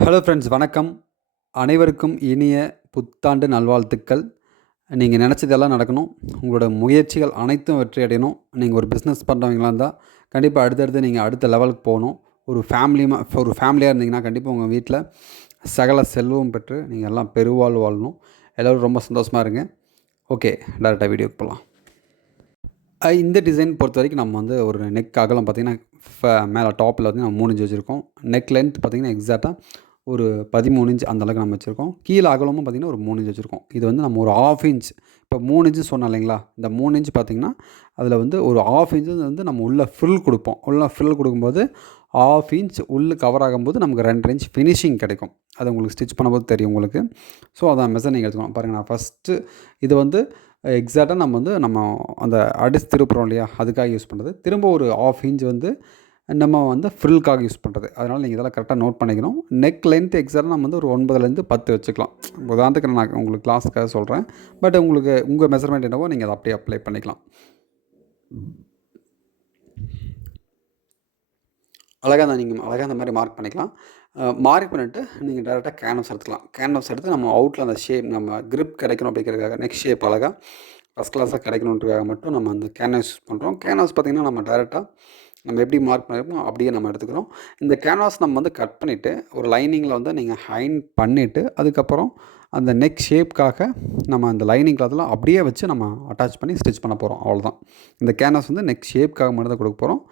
Hello friends, வணக்கம். அனைவருக்கும் இனிய புத்தாண்டு நல்வாழ்த்துக்கள். நீங்கள் நினச்சதெல்லாம் நடக்கணும். உங்களோட முயற்சிகள் அனைத்தும் வெற்றி அடையணும். நீங்கள் ஒரு பிஸ்னஸ் பண்ணுறவங்களா இருந்தால் கண்டிப்பாக அடுத்தடுத்து நீங்கள் அடுத்த லெவலுக்கு போகணும். ஒரு ஃபேமிலியாக இருந்தீங்கன்னா கண்டிப்பாக உங்கள் வீட்டில் சகல செல்வம் பெற்று நீங்கள் எல்லாம் பெருவாழ்வு வாழணும். எல்லோரும் ரொம்ப சந்தோஷமாக இருங்க. ஓகே, டேரெக்டாக வீடியோக்கு போகலாம். இந்த டிசைன் பொறுத்த வரைக்கும் நம்ம வந்து ஒரு நெக் அகலம் பார்த்திங்கன்னா மேலே டாப்பில் வந்து நம்ம 3 இன்ச் வச்சுருக்கோம். நெக் லென்த் பார்த்திங்கன்னா எக்ஸாக்டாக ஒரு 13 இன்ச் அந்த அளவுக்கு நம்ம வச்சுருக்கோம். கீழே அகலமும் பார்த்திங்கன்னா ஒரு 3 இன்ச் வச்சுருக்கோம். இது வந்து நம்ம ஒரு 1/2 இன்ச் இப்போ 3 இன்ச்சு சொன்னோம் இல்லைங்களா, இந்த 3 இன்ச் பார்த்திங்கன்னா அதில் வந்து ஒரு 1/2 இன்ச்சு வந்து நம்ம உள்ளே ஃப்ரில் கொடுப்போம். உள்ளே ஃப்ரில் கொடுக்கும்போது 1/2 இன்ச் உள்ளே கவர் ஆகும்போது நமக்கு 2 இன்ச் ஃபினிஷிங் கிடைக்கும். அது உங்களுக்கு ஸ்டிச் பண்ணும்போது தெரியும் உங்களுக்கு. ஸோ அதான் மெஷர் நீங்கள் எடுத்துக்கணும். பாருங்கள், நான் ஃபஸ்ட்டு இது வந்து எக்ஸாக்டாக நம்ம அந்த அடிச்சு திருப்புறோம் இல்லையா, அதுக்காக யூஸ் பண்ணுறது. திரும்ப ஒரு 1/2 இன்ச் வந்து நம்ம வந்து ஃப்ரில்காக யூஸ் பண்ணுறது. அதனால் நீங்கள் இதெல்லாம் கரெக்டாக நோட் பண்ணிக்கணும். நெக் லென்த் எக்ஸாக்டாக நம்ம வந்து ஒரு 9லேருந்து 10 வச்சுக்கலாம். உதாரணத்துக்கு நான் உங்களுக்கு கிளாஸ்க்காக சொல்கிறேன். பட் உங்களுக்கு உங்கள் மெஷர்மெண்ட் என்னவோ நீங்கள் அதை அப்படியே அப்ளை பண்ணிக்கலாம். நீங்கள் அழகாக அந்த மாதிரி மார்க் பண்ணிக்கலாம். மார்க் பண்ணிவிட்டு நீங்கள் டேரெக்டாக கேன்வாஸ் எடுத்துக்கலாம். கேன்வாஸ் எடுத்து நம்ம அவுட்டில் அந்த ஷேப் நம்ம கிரிப் கிடைக்கணும் அப்படிங்கிறதுக்காக, நெக் ஷேப் அழகாக ஃபஸ்ட் கிளாஸாக கிடைக்கணுன்றதுக்காக மட்டும் நம்ம அந்த கேன்வாஸ் யூஸ் பண்ணுறோம். கேன்வாஸ் பார்த்திங்கன்னா நம்ம டேரெக்டாக நம்ம எப்படி மார்க் பண்ணியிருப்போம் அப்படியே நம்ம எடுத்துக்கிறோம். இந்த கேன்வாஸ் நம்ம வந்து கட் பண்ணிவிட்டு ஒரு லைனிங்கில் வந்து நீங்கள் ஹைன் பண்ணிவிட்டு அதுக்கப்புறம் அந்த நெக் ஷேப்க்காக நம்ம அந்த லைனிங் கிளாத்லாம் அப்படியே வச்சு நம்ம அட்டாச் பண்ணி ஸ்டிச் பண்ண போகிறோம். அவ்வளோதான். இந்த கேன்வாஸ் வந்து நெக் ஷேப்க்காக மட்டும் தான் கொடுக்க போகிறோம்.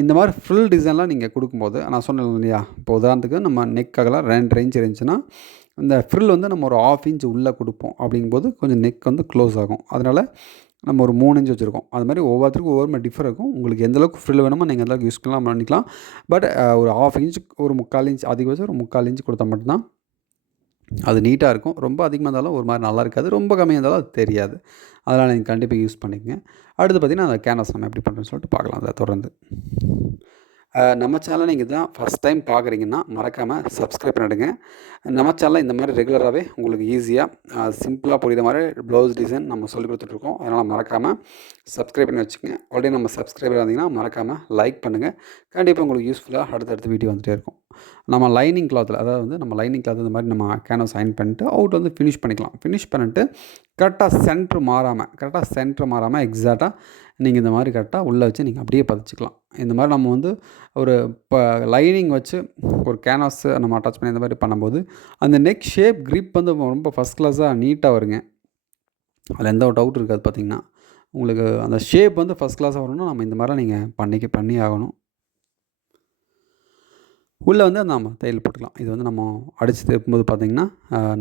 இந்த மாதிரி ஃப்ரில் டிசைன்லாம் நீங்கள் கொடுக்கும்போது நான் சொன்னேன் இல்லையா, இப்போ உதாரணத்துக்கு நம்ம நெக் அகலம் 2 இன்ச் இருந்துச்சுன்னா இந்த ஃப்ரில் வந்து நம்ம ஒரு 1/2 இன்ச் உள்ளே கொடுப்போம். அப்படிங்கும்போது கொஞ்சம் நெக் வந்து க்ளோஸ் ஆகும். அதனால் நம்ம ஒரு 3 இன்ச் வச்சுருக்கோம். அது மாதிரி ஒவ்வொருத்தருக்கும் ஒவ்வொரு மாதிரி டிஃபர் இருக்கும். உங்களுக்கு எந்தளவுக்கு ஃப்ரில் வேணுமோ நீங்கள் அந்தளவுக்கு யூஸ் பண்ணிக்கலாம். பட் ஒரு 1/2 இன்ச் ஒரு 3/4 இன்ச் அதிகபட்சம் ஒரு 3/4 இன்ச் கொடுத்தா மட்டும்தான் அது நீட்டாக இருக்கும். ரொம்ப அதிகமாக இருந்தாலும் ஒரு மாதிரி நல்லா இருக்காது. ரொம்ப கம்மியாக இருந்தாலும் அது தெரியாது. அதனால் நீங்கள் கண்டிப்பாக யூஸ் பண்ணிக்கங்க. அடுத்து பார்த்திங்கன்னா அந்த கேன்வாஸ் நம்ம எப்படி பண்ணுறோன்னு சொல்லிட்டு பார்க்கலாம். அதை தொடர்ந்து நம்ம சேனலை நீங்கள் தான் ஃபஸ்ட் டைம் பார்க்குறீங்கன்னா மறக்காமல் சப்ஸ்கிரைப் பண்ணிடுங்க. நம்ம சேனலில் இந்த மாதிரி ரெகுலராகவே உங்களுக்கு ஈஸியாக சிம்பிளாக புரியுற மாதிரி ப்ளவுஸ் டிசைன் நம்ம சொல்லிக் கொடுத்துட்ருக்கோம். அதனால் மறக்காமல் சப்ஸ்கிரைப் பண்ணி வச்சுக்கோங்க. ஆல்ரெடி நம்ம சப்ஸ்கிரைபர் இருந்தீங்கன்னா மறக்காமல் லைக் பண்ணுங்கள். கண்டிப்பாக உங்களுக்கு யூஸ்ஃபுல்லாக அடுத்தடுத்த வீடியோ வந்துகிட்டே இருக்கும். நம்ம லைனிங் கிளாத்தில், அதாவது வந்து நம்ம லைனிங் கிளாத் இந்த மாதிரி நம்ம கேன்வாஸ் அயன் பண்ணிட்டு அவுட் வந்து ஃபினிஷ் பண்ணிக்கலாம். ஃபினிஷ் பண்ணிட்டு கரெக்டாக சென்ட்ரு மாறாமல் எக்ஸாக்டாக நீங்கள் இந்த மாதிரி கரெக்டாக உள்ளே வச்சு நீங்கள் அப்படியே பதிச்சிக்கலாம். இந்த மாதிரி நம்ம வந்து ஒரு இப்போ லைனிங் வச்சு ஒரு கேன்வாஸ் நம்ம அட்டாச் பண்ணி இந்த மாதிரி பண்ணும்போது அந்த நெக் ஷேப் கிரிப் வந்து ரொம்ப ஃபஸ்ட் கிளாஸாக நீட்டாக வருங்க. அதில் எந்த ஒரு டவுட் இருக்காது. பார்த்திங்கன்னா உங்களுக்கு அந்த ஷேப் வந்து ஃபஸ்ட் கிளாஸாக வரணும்னா நம்ம இந்த மாதிரிலாம் நீங்கள் பண்ணி ஆகணும். உள்ளே வந்து நம்ம தையல் போட்டுக்கலாம். இது வந்து நம்ம அடித்து திருப்பும்போது பார்த்திங்கன்னா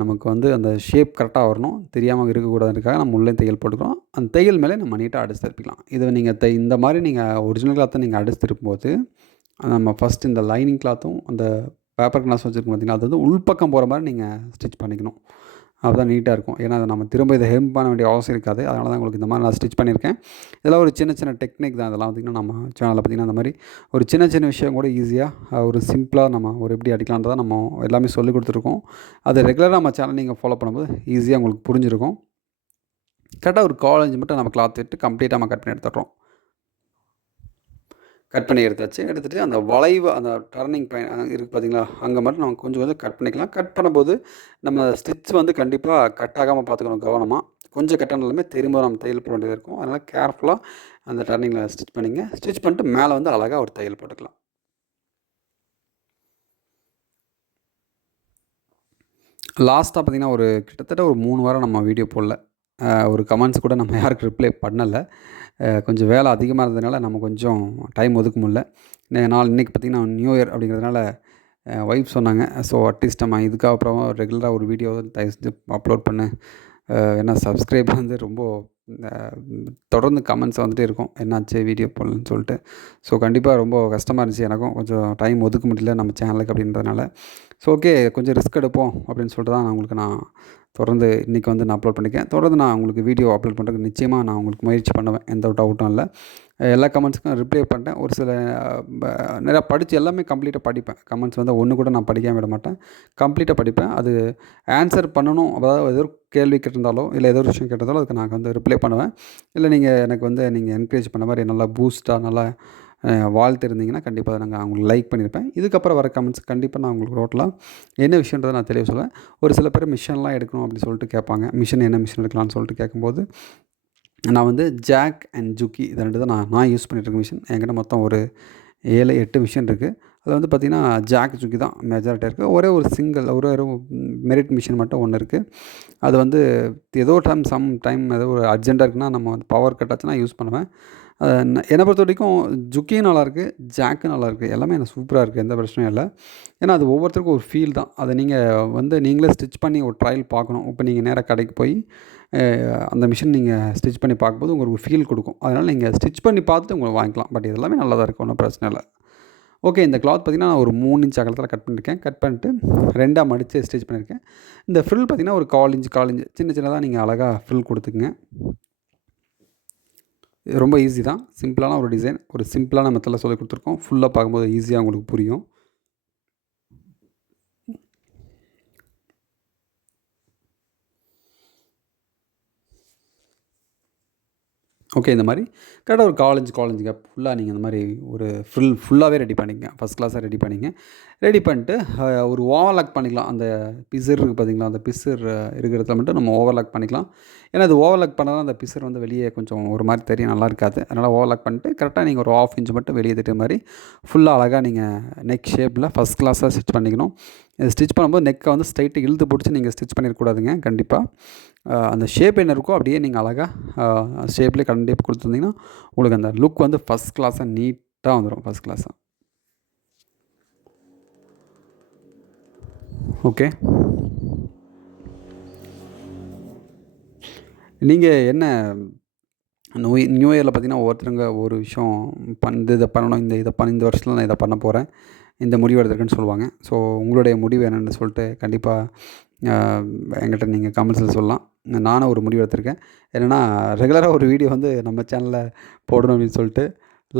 நமக்கு வந்து அந்த ஷேப் கரெக்டாக வரணும், தெரியாமல் இருக்கக்கூடாதுன்றதுக்காக நம்ம உள்ளே தையல் போட்டுக்கிறோம். அந்த தையல் மேலே நம்ம நீட்டாக அடித்து திருப்பிக்கலாம். இது நீங்கள் இந்த மாதிரி நீங்கள் ஒரிஜினல் கிளாத்தை நீங்கள் அடித்து திருப்பும்போது நம்ம ஃபஸ்ட்டு இந்த லைனிங் கிளாத்தும் அந்த பேப்பர் கிளாஸ் வச்சுருக்கோம் பார்த்திங்கன்னா, அது வந்து உள்பக்கம் போகிற மாதிரி நீங்கள் ஸ்டிச் பண்ணிக்கணும். அப்போ தான் நீட்டாக இருக்கும். ஏன்னா அதை நம்ம திரும்ப இதை ஹெம் பண்ண வேண்டிய அவசியம் இருக்காது. அதனால தான் உங்களுக்கு இந்த மாதிரி நான் ஸ்டிச் பண்ணியிருக்கேன். இதெல்லாம் ஒரு சின்ன சின்ன டெக்னிக் தான். இதெல்லாம் பார்த்திங்கன்னா நம்ம சேனலில் பார்த்திங்கன்னா அந்த மாதிரி ஒரு சின்ன சின்ன விஷயம் கூட ஈஸியாக ஒரு சிம்பிளாக நம்ம ஒரு எப்படி அடிக்கலான்றதை நம்ம எல்லாமே சொல்லிக் கொடுத்துருக்கோம். அதை ரெகுலராக நம்ம சேனல் நீங்கள் ஃபாலோ பண்ணும்போது ஈஸியாக உங்களுக்கு புரிஞ்சிருக்கும். கரெக்டாக ஒரு 1/4 இன்ச் மட்டும் நம்ம கிளாத் விட்டு கம்ப்ளீட்டாக நம்ம கட் பண்ணி எடுத்துடுறோம். கட் பண்ணி எடுத்துகிட்டு அந்த வளைவு அந்த டர்னிங் இருக்குது பார்த்திங்களா, அங்கே மட்டும் நம்ம கொஞ்சம் கொஞ்சம் கட் பண்ணிக்கலாம். கட் பண்ணும்போது நம்ம ஸ்டிச் வந்து கண்டிப்பாக கட் ஆகாமல் பார்த்துக்கணும் கவனமாக. கொஞ்சம் கட் ஆனாலுமே திரும்ப நம்ம தையல் போட வேண்டியது இருக்கும். அதனால் கேர்ஃபுல்லாக அந்த டர்னிங்கில் ஸ்டிச் பண்ணிங்க. ஸ்டிச் பண்ணிட்டு மேலே வந்து அழகாக ஒரு தையல் போட்டுக்கலாம். லாஸ்ட்டாக பார்த்திங்கன்னா ஒரு கிட்டத்தட்ட ஒரு 3 வாரம் நம்ம வீடியோ போடல. ஒரு கமெண்ட்ஸ் கூட நம்ம யாருக்கு ரிப்ளை பண்ணலை. கொஞ்சம் வேலை அதிகமாக இருந்ததுனால நம்ம கொஞ்சம் டைம் ஒதுக்க முடியல. இன்றைக்கி பார்த்திங்கன்னா நியூ இயர் அப்படிங்கிறதுனால ஒய்ஃப் சொன்னாங்க, ஸோ அட்லீஸ்ட் நம்ம இதுக்கு அப்புறம் ரெகுலராக ஒரு வீடியோ தயவு செஞ்சு அப்லோட் பண்ணு. ஏன்னா சப்ஸ்கிரைபர் வந்து ரொம்ப தொடர்ந்து கமெண்ட்ஸ் வந்துகிட்டே இருக்கும், என்னாச்சு வீடியோ போடலன்னு சொல்லிட்டு. ஸோ கண்டிப்பாக ரொம்ப கஷ்டமாக இருந்துச்சு. எனக்கும் கொஞ்சம் டைம் ஒதுக்க முடியல நம்ம சேனலுக்கு அப்படின்றதுனால. ஸோ ஓகே, கொஞ்சம் ரிஸ்க் எடுப்போம் அப்படின்னு சொல்லிட்டு தான் நான் தொடர்ந்து இன்றைக்கி வந்து நான் அப்லோட் பண்ணியிருக்கேன். தொடர்ந்து நான் உங்களுக்கு வீடியோ அப்லோட் பண்ணுறதுக்கு நிச்சயமாக நான் உங்களுக்கு முயற்சி பண்ணுவேன். எந்த ஒரு டவுட்டும் இல்லை. எல்லா கமெண்ட்ஸுக்கும் ரிப்ளை பண்ணிட்டேன். ஒரு சில நிறையா படித்து எல்லாமே கம்ப்ளீட்டாக படிப்பேன். கமெண்ட்ஸ் வந்து ஒன்று கூட நான் படிக்காமல் விட மாட்டேன். கம்ப்ளீட்டாக படிப்பேன். அது ஆன்சர் பண்ணணும், அதாவது ஏதோ ஒரு கேள்வி கேட்டிருந்தாலோ இல்லை ஏதோ ஒரு விஷயம் கேட்டிருந்தாலோ அதுக்கு நான் வந்து ரிப்ளை பண்ணுவேன். இல்லை நீங்கள் எனக்கு வந்து நீங்கள் என்கரேஜ் பண்ண மாதிரி நல்லா பூஸ்ட்டாக நல்லா வாழ்த்திருந்தீங்கன்னா கண்டிப்பாக அதை நாங்கள் அவங்களுக்கு லைக் பண்ணியிருப்பேன். இதுக்கப்புறம் வர கமெண்ட்ஸ் கண்டிப்பாக நான் உங்களுக்கு டோட்டலாக என்ன விஷயன்றதை நான் தெளிவாக சொல்லுவேன். ஒரு சில பேர் மிஷின்லாம் எடுக்கணும் அப்படின்னு சொல்லிட்டு கேட்பாங்க. மிஷின் என்ன மிஷின் எடுக்கலாம்னு சொல்லிட்டு கேட்கும்போது, நான் வந்து ஜாக் அண்ட் ஜுக்கி இது 2 தான் நான் யூஸ் பண்ணிகிட்ருக்க மிஷின். என்கிட்ட மொத்தம் ஒரு 7, 8 மிஷின் இருக்குது. அதில் வந்து பார்த்திங்கன்னா ஜாக், ஜுக்கி தான் மெஜாரிட்டியாக இருக்குது. ஒரே ஒரு சிங்கிள் ஒரு மெரிட் மிஷின் மட்டும் ஒன்று இருக்குது. அது வந்து ஏதோ சம் டைம் ஏதோ ஒரு அர்ஜென்ட்டாக இருக்குன்னா நம்ம வந்து பவர் கட் ஆச்சுன்னா யூஸ் பண்ணுவேன். என்னை பொறுத்த வரைக்கும் ஜுக்கியும் நல்லாயிருக்கு, ஜாக்கும் நல்லாயிருக்கு. எல்லாமே எனக்கு சூப்பராக இருக்குது. எந்த பிரச்சனையும் இல்லை. ஏன்னா அது ஒவ்வொருத்தருக்கும் ஒரு ஃபீல் தான். அதை நீங்கள் வந்து நீங்களே ஸ்டிச் பண்ணி ஒரு ட்ரையல் பார்க்கணும். இப்போ நீங்கள் நேராக கடைக்கு போய் அந்த மிஷின் நீங்கள் ஸ்டிச் பண்ணி பார்க்கும்போது உங்களுக்கு ஒரு ஃபீல் கொடுக்கும். அதனால் நீங்கள் ஸ்டிச் பண்ணி பார்த்துட்டு உங்களுக்கு வாங்கிக்கலாம். பட் இது எல்லாமே நல்லா தான் இருக்குது. ஒன்றும் பிரச்சனை இல்லை. ஓகே, இந்த கிளாத் பார்த்திங்கன்னா நான் ஒரு 3 இன்ச் அகலத்தில் கட் பண்ணியிருக்கேன். கட் பண்ணிட்டு 2ஆக மடித்து ஸ்டிச் பண்ணியிருக்கேன். இந்த ஃப்ரில் பார்த்திங்கன்னா ஒரு 1/4 இன்ச் 1/4 இன்ச் சின்ன சின்னதாக நீங்கள் அழகாக ஃப்ரில் கொடுத்துக்குங்க. ரொம்ப ஈஸி தான். சிம்பிளான ஒரு டிசைன். ஒரு சிம்பிளான மெத்தடில் சொல்லிக் கொடுத்துருக்கோம். ஃபுல்லாக பார்க்கும்போது ஈஸியாக உங்களுக்கு புரியும். ஓகே, இந்த மாதிரி கரெக்டாக ஒரு 1/4 இன்ச் கேப் ஃபுல்லாக நீங்கள் இந்த மாதிரி ஒரு ஃபுல்லாகவே ரெடி பண்ணிக்கங்க. ஃபஸ்ட் கிளாஸாக ரெடி பண்ணிங்க. ரெடி பண்ணிட்டு ஒரு ஓவர்லாக் பண்ணிக்கலாம். அந்த பிசர் இருக்குது பார்த்தீங்களா, அந்த பிசர் இருக்கிற இடத்துல மட்டும் நம்ம ஓவர்லாக் பண்ணிக்கலாம். ஏன்னா அது ஓவர்லாக் பண்ணால் தான் அந்த பிசர் வந்து வெளியே கொஞ்சம் ஒரு மாதிரி தெரியும், நல்லா இருக்காது. அதனால் ஓவர்லாக் பண்ணிட்டு கரெக்டாக நீங்கள் ஒரு 1/2 இன்ச் மட்டும் வெளியே தெரிகிற மாதிரி ஃபுல்லாக அழகாக நீங்கள் நெக் ஷேப்பில் ஃபஸ்ட் கிளாஸாக ஸ்டிச் பண்ணிக்கணும். இது ஸ்டிச் பண்ணும்போது நெக்கை வந்து ஸ்ட்ரைட்டு இழுத்து பிடிச்சி நீங்கள் ஸ்டிச் பண்ணிடக்கூடாதுங்க. கண்டிப்பாக அந்த ஷேப் என்ன இருக்கோ அப்படியே நீங்கள் அழகாக ஷேப்லேயே கண்டிப்பாக கொடுத்துருந்தீங்கன்னா உங்களுக்கு அந்த லுக் வந்து ஃபஸ்ட் கிளாஸாக நீட்டாக வந்துடும். ஃபஸ்ட் கிளாஸாக. ஓகே, நீங்கள் என்ன நியூ இயரில் பார்த்தீங்கன்னா ஒவ்வொருத்தருங்க ஒரு விஷயம் இதை பண்ணணும், இந்த வருஷத்தில் நான் இதை பண்ண போகிறேன், இந்த முடிவு எடுத்துருக்கேன்னு சொல்லுவாங்க. ஸோ உங்களுடைய முடிவு என்னென்னு சொல்லிட்டு கண்டிப்பாக என்கிட்ட நீங்கள் கமெண்ட்ஸில் சொல்லலாம். நானும் ஒரு முடிவு எடுத்திருக்கேன். என்னென்னா ரெகுலராக ஒரு வீடியோ வந்து நம்ம சேனலில் போடணும் அப்படின்னு சொல்லிட்டு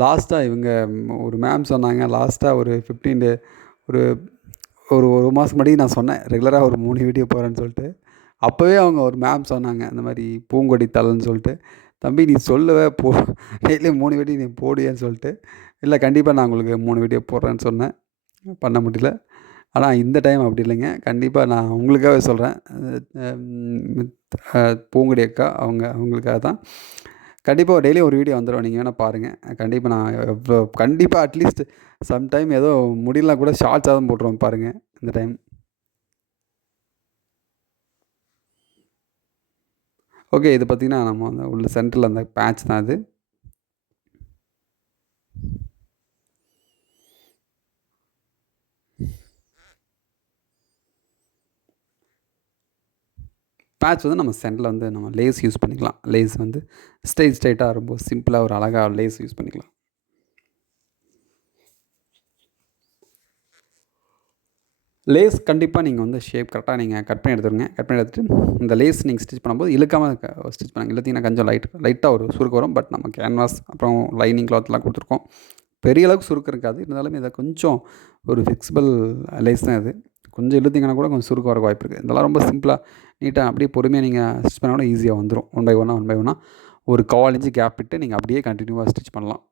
லாஸ்ட்டாக இவங்க ஒரு மேம் சொன்னாங்க. லாஸ்ட்டாக ஒரு 15 டே ஒரு ஒரு மாதம் முன்னாடி நான் சொன்னேன் ரெகுலராக ஒரு 3 வீடியோ போகிறேன்னு சொல்லிட்டு. அப்போவே அவங்க ஒரு மேம் சொன்னாங்க இந்த மாதிரி பூங்கொடி தலன்னு சொல்லிட்டு, தம்பி நீ சொல்லவே டெய்லியும் 3 வீடியோ நீ போடுவேன்னு சொல்லிட்டு. இல்லை கண்டிப்பாக நான் உங்களுக்கு 3 வீடியோ போடுறேன்னு சொன்னேன். பண்ண முடியல. ஆனால் இந்த டைம் அப்படி இல்லைங்க. கண்டிப்பாக நான் உங்களுக்காகவே சொல்கிறேன். பூங்கொடி அக்கா அவங்களுக்காக தான். கண்டிப்பாக டெய்லியும் ஒரு வீடியோ வந்துடும். நீங்கள் வேணால் பாருங்கள். கண்டிப்பாக நான் கண்டிப்பாக அட்லீஸ்ட் சம்டைம் ஏதோ முடியலனா கூட ஷார்ட்ஸாக தான் போட்டுருவேன் பாருங்கள் இந்த டைம். ஓகே, இது பார்த்திங்கன்னா நம்ம வந்து உள்ள சென்டரில் அந்த பேட்ச் தான் இது. பேட்ச் வந்து நம்ம சென்டரில் வந்து நம்ம லேஸ் யூஸ் பண்ணிக்கலாம். லேஸ் வந்து ஸ்ட்ரைட்டாக ரொம்ப சிம்பிளாக ஒரு அழகாக லேஸ் யூஸ் பண்ணிக்கலாம். லேஸ் கண்டிப்பாக நீங்கள் வந்து ஷேப் கரெக்டாக நீங்கள் கட் பண்ணி எடுத்துருங்க. கட் பண்ணி எடுத்துகிட்டு இந்த லேஸ் நீங்கள் ஸ்டிச் பண்ணும்போது இழுக்காமல் ஸ்டிச் பண்ணுங்கள். இழுத்தீங்கன்னா கொஞ்சம் லைட்டாக ஒரு சுருக்கு வரும். பட் நம்ம கேன்வாஸ் அப்புறம் லைனிங் கிளாத்லாம் கொடுத்துருக்கோம். பெரிய அளவுக்கு சுருக்கு இருக்காது. இருந்தாலும் இதை கொஞ்சம் ஒரு ஃபிக்ஸபிள் லேஸ் தான் இது. கொஞ்சம் இழுத்தீங்கன்னா கூட கொஞ்சம் சுருக்கு வர வாய்ப்பு இருக்குது. இதெல்லாம் ரொம்ப சிம்பிளாக நீட்டாக அப்படியே பொறுமையாக நீங்கள் ஸ்டிச் பண்ணால் கூட ஈஸியாக வந்துடும். ஒன் பை ஒன்னாக ஒரு 1/4 இன்ச் கேப் விட்டு நீங்கள் அப்படியே கண்டினியூவாக ஸ்டிச் பண்ணலாம்.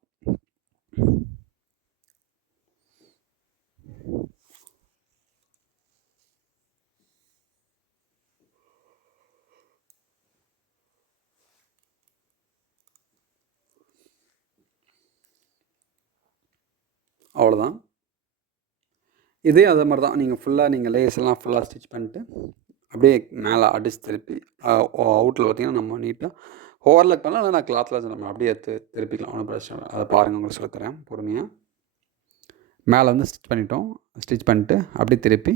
அவ்வளோதான். இதே அதே மாதிரி தான் நீங்கள் ஃபுல்லாக லேஸ் எல்லாம் ஃபுல்லாக ஸ்டிச் பண்ணிட்டு அப்படியே மேலே அடிச்சு திருப்பி அவுட்டில் பார்த்திங்கன்னா நம்ம நீட்டாக ஓவர்லாக் பண்ணலாம். இல்லை நான் கிளாத்தில் நம்ம அப்படியே திருப்பிக்கலாம். ஒன்றும் பிரச்சனை இல்லை. அதை பாருங்கள், உங்களுக்கு சொல்லித்தரேன் பொறுமையாக. மேலே வந்து ஸ்டிச் பண்ணிட்டோம். ஸ்டிச் பண்ணிட்டு அப்படியே திருப்பி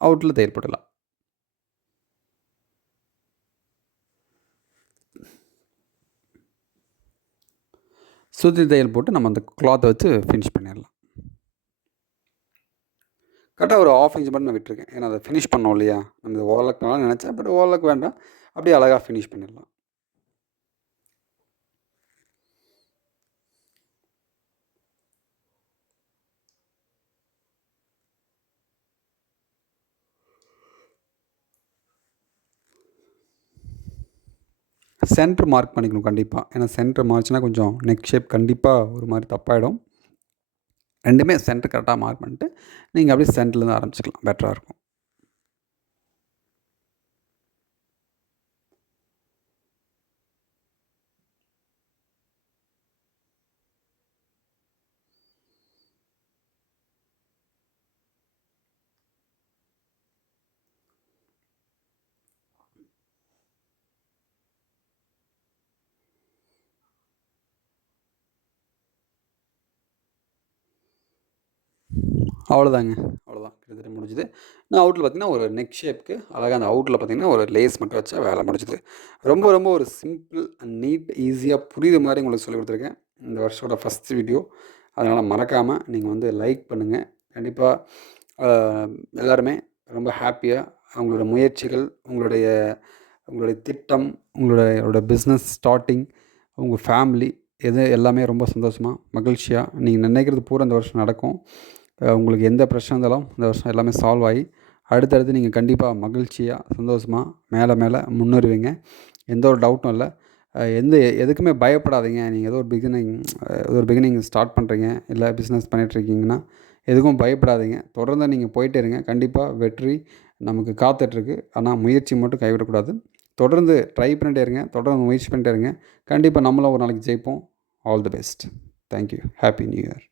அவுட்டில் தையல் போட்டுடலாம். சுற்றி தையல் போட்டு நம்ம அந்த கிளாத்தை வச்சு ஃபினிஷ் பண்ணிடலாம். கரெக்டாக ஒரு 1/2 இன்ச் மட்டும் நான் விட்டுருக்கேன். ஏன்னா அதை ஃபினிஷ் பண்ணோம் இல்லையா, நம்ம ஓவர்லாக் பண்ணலாம் நினச்சேன். பட் ஓவர்லாக் வேண்டாம், அப்படியே அழகாக ஃபினிஷ் பண்ணிடலாம். சென்டர் மார்க் பண்ணிக்கணும் கண்டிப்பாக. ஏன்னா சென்டர் மார்க்ஸ்னால் கொஞ்சம் நெக் ஷேப் கண்டிப்பாக ஒரு மாதிரி தப்பாயிடும். 2மே சென்டர் கரெக்டாக மார்க் பண்ணிட்டு நீங்கள் அப்படியே சென்டர்லேருந்து ஆரம்பிச்சுக்கலாம். பெட்டராக இருக்கும். அவ்வளோதாங்க. அவ்வளோதான். கிட்டத்தட்ட முடிஞ்சுது. நான் அவுட்ல பார்த்தீங்கன்னா, ஒரு நெக் ஷேப்க்கு அழகா அந்த அவுட்ல பார்த்தீங்கன்னா, ஒரு லேஸ் மட்டும் வச்சா வேலை முடிஞ்சுது. ரொம்ப ரொம்ப ஒரு சிம்பிள் அண்ட் நீட், ஈஸியா புரியிற மாரி உங்களுக்கு சொல்லிக் குடுத்துருக்கேன். இந்த வருஷோட ஃபர்ஸ்ட் வீடியோ. அதனால மறக்காம நீங்க வந்து லைக் பண்ணுங்க. கண்டிப்பா அ எல்லாருமே ரொம்ப ஹேப்பியா உங்களோட முயற்சிகள், உங்களுடைய திட்டம், உங்களுடைய பிஸ்னஸ் ஸ்டார்ட்டிங், உங்க ஃபேமிலி எது எல்லாமே ரொம்ப சந்தோஷமா, மகிழ்ச்சியா நீங்க நினைக்கிறது பூரா இந்த வருஷம் நடக்கும். உங்களுக்கு எந்த பிரச்சனை இருந்தாலும் இந்த வருஷம் எல்லாமே சால்வ் ஆகி, அடுத்தடுத்து நீங்கள் கண்டிப்பாக மகிழ்ச்சியா, சந்தோஷமா மேலே மேலே முன்னேறுவீங்க. எந்த ஒரு டவுட்டும் இல்ல. எந்த எதுக்குமே பயப்படாதீங்க. நீங்கள் ஏதோ ஒரு பிகினிங் ஸ்டார்ட் பண்ணுறீங்க, இல்ல பிஸ்னஸ் பண்ணிட்டுருக்கீங்கன்னா, எதுக்கும் பயப்படாதீங்க. தொடர்ந்து நீங்கள் போயிட்டே இருங்க. கண்டிப்பா வெற்றி நமக்கு காத்துட்ருக்கு. ஆனா முயற்சி மட்டும் கைவிடக்கூடாது. தொடர்ந்து ட்ரை பண்ணிட்டே இருங்க. தொடர்ந்து முயற்சி பண்ணிட்டே இருங்க. கண்டிப்பா நம்மளும் ஒரு நாளைக்கு ஜெயிப்போம். All the best. Thank you. Happy new year.